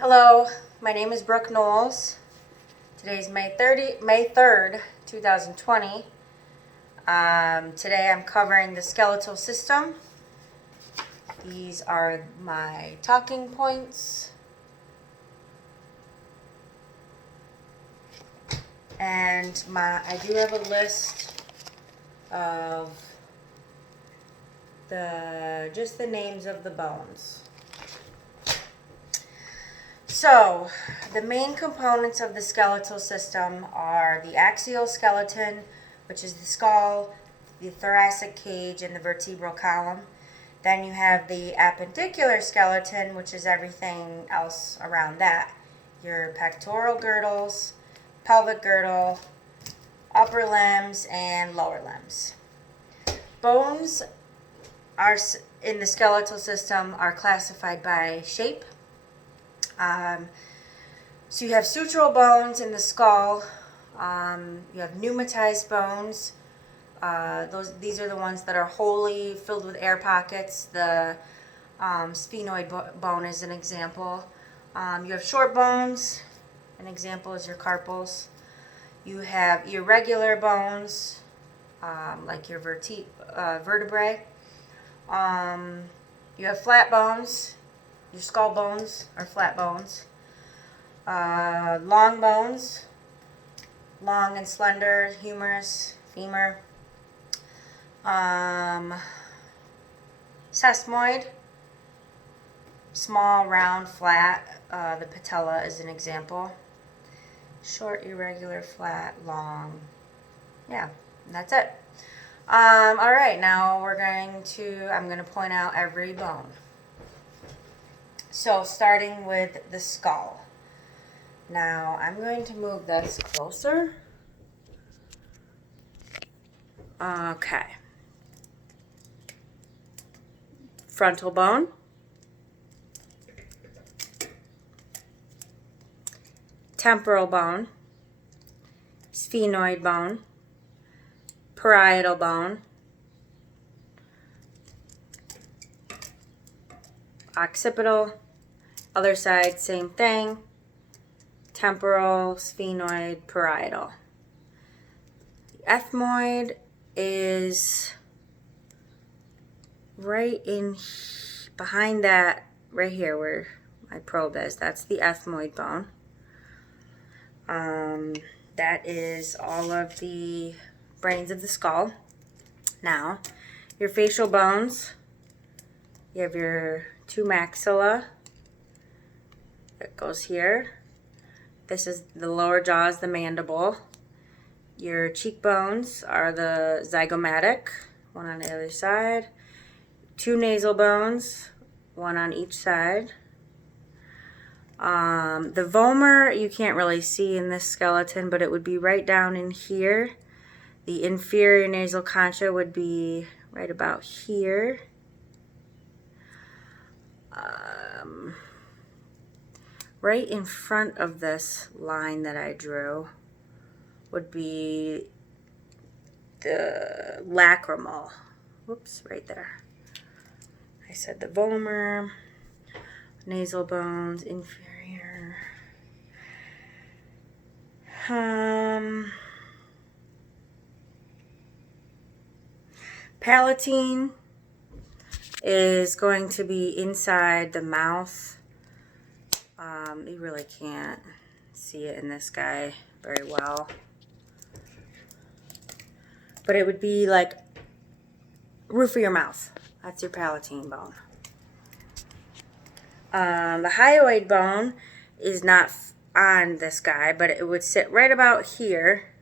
Hello, my name is Brooke Knowles. Today's May 3rd, 2020. Today I'm covering the skeletal system. These are my talking points. And I do have a list of just the names of the bones. So, the main components of the skeletal system are the axial skeleton, which is the skull, the thoracic cage, and the vertebral column. Then you have the appendicular skeleton, which is everything else around that. Your pectoral girdles, pelvic girdle, upper limbs, and lower limbs. Bones in the skeletal system are classified by shape. So you have sutural bones in the skull. You have pneumatized bones. These are the ones that are wholly filled with air pockets. The sphenoid bone is an example. You have short bones. An example is your carpals. You have irregular bones, like your vertebrae. You have flat bones. Your skull bones are flat bones. Long bones, long and slender, humerus, femur. Sesamoid, small, round, flat. The patella is an example. Short, irregular, flat, long. Yeah, and that's it. All right, now I'm going to point out every bone. So starting with the skull. Now I'm going to move this closer. Okay. Frontal bone. Temporal bone. Sphenoid bone. Parietal bone. Occipital. Other side, same thing. Temporal, sphenoid, parietal. The ethmoid is right in behind that, right here where my probe is. That's the ethmoid bone. That is all of the brains of the skull. Now, your facial bones. You have your two maxilla. That goes here. This is the lower jaw is the mandible. Your cheekbones are the zygomatic, one on the other side. Two nasal bones, one on each side. The vomer you can't really see in this skeleton, but it would be right down in here. The inferior nasal concha would be right about here. Right in front of this line that I drew would be the lacrimal. Whoops, right there. I said the vomer, nasal bones, inferior. Palatine is going to be inside the mouth. You really can't see it in this guy very well. But it would be like roof of your mouth. That's your palatine bone. The hyoid bone is not on this guy, but it would sit right about here,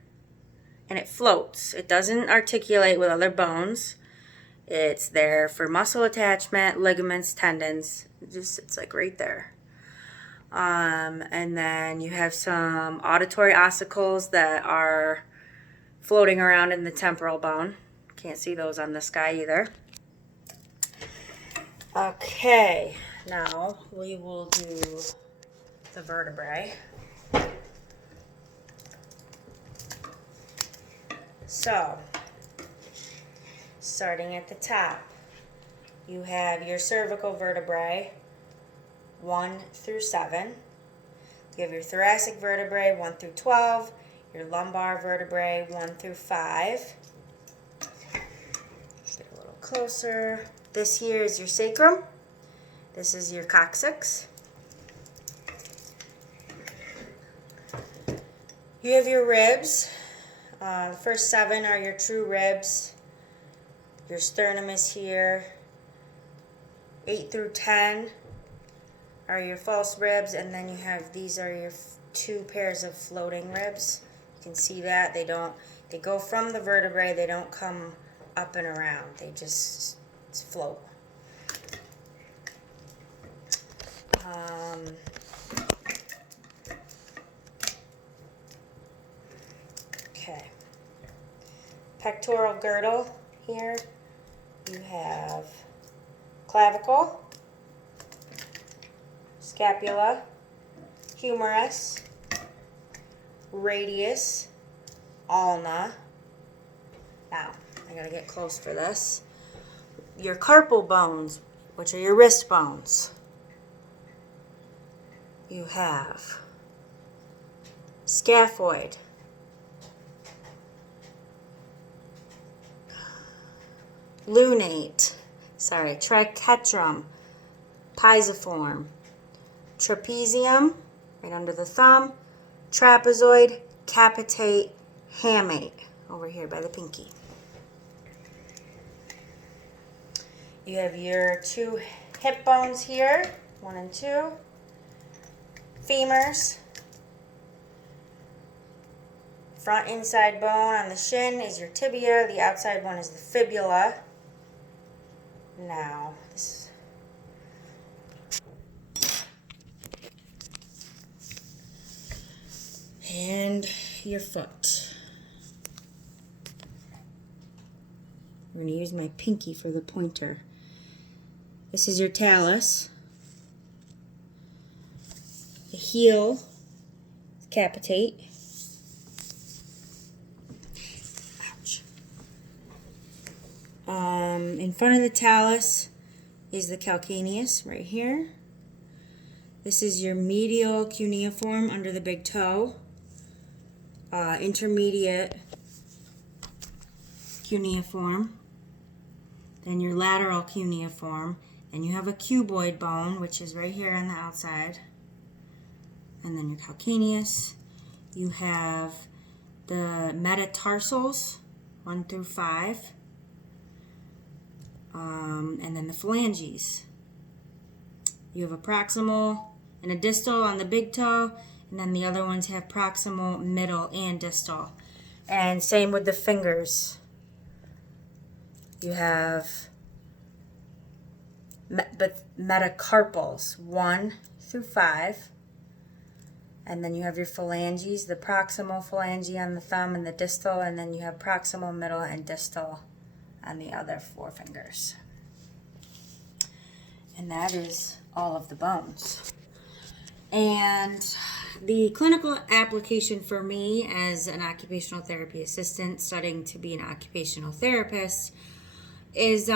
and it floats. It doesn't articulate with other bones. It's there for muscle attachment, ligaments, tendons. It's like right there. And then you have some auditory ossicles that are floating around in the temporal bone. Can't see those on this guy either. Okay, now we will do the vertebrae. So, starting at the top, you have your cervical vertebrae, 1 through 7. You have your thoracic vertebrae 1 through 12, your lumbar vertebrae 1 through 5. Get a little closer. This here is your sacrum. This is your coccyx. You have your ribs. The first 7 are your true ribs. Your sternum is here. 8 through 10 are your false ribs, and then you have, these are your 2 pairs of floating ribs. You can see that they go from the vertebrae, they don't come up and around, they just float. Okay. Pectoral girdle here. You have clavicle, scapula, humerus, radius, ulna. Now, I gotta get close for this. Your carpal bones, which are your wrist bones. You have scaphoid, lunate, triquetrum, pisiform, trapezium, right under the thumb, trapezoid, capitate, hamate, over here by the pinky. You have your 2 hip bones here, 1 and 2. Femurs. Front inside bone on the shin is your tibia. The outside one is the fibula. Now, this and your foot. I'm going to use my pinky for the pointer. This is your talus. The heel, capitate. Ouch. In front of the talus is the calcaneus right here. This is your medial cuneiform under the big toe. Intermediate cuneiform. Then your lateral cuneiform. Then you have a cuboid bone, which is right here on the outside. And then your calcaneus. You have the metatarsals, 1 through 5. And then the phalanges. You have a proximal and a distal on the big toe, and then the other ones have proximal, middle, and distal. And same with the fingers. You have metacarpals, 1 through 5. And then you have your phalanges, the proximal phalange on the thumb and the distal, and then you have proximal, middle, and distal on the other 4 fingers. And that is all of the bones. And the clinical application for me as an occupational therapy assistant studying to be an occupational therapist is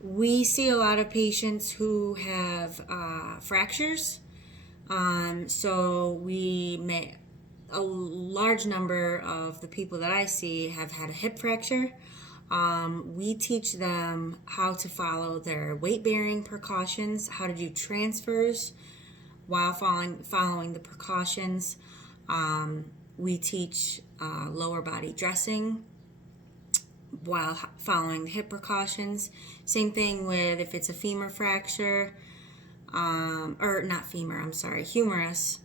we see a lot of patients who have fractures. So a large number of the people that I see have had a hip fracture. We teach them how to follow their weight-bearing precautions, how to do transfers while following the precautions. We teach lower body dressing while following the hip precautions. Same thing with if it's a femur fracture, humerus.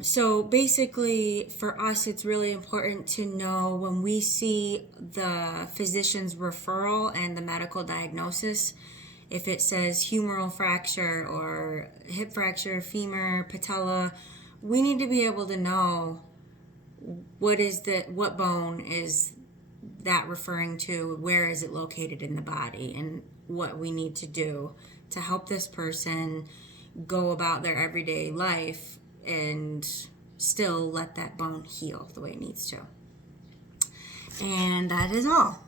So basically for us, it's really important to know when we see the physician's referral and the medical diagnosis, if it says humeral fracture or hip fracture, femur, patella, we need to be able to know what bone is that referring to, where is it located in the body, and what we need to do to help this person go about their everyday life and still let that bone heal the way it needs to. And that is all.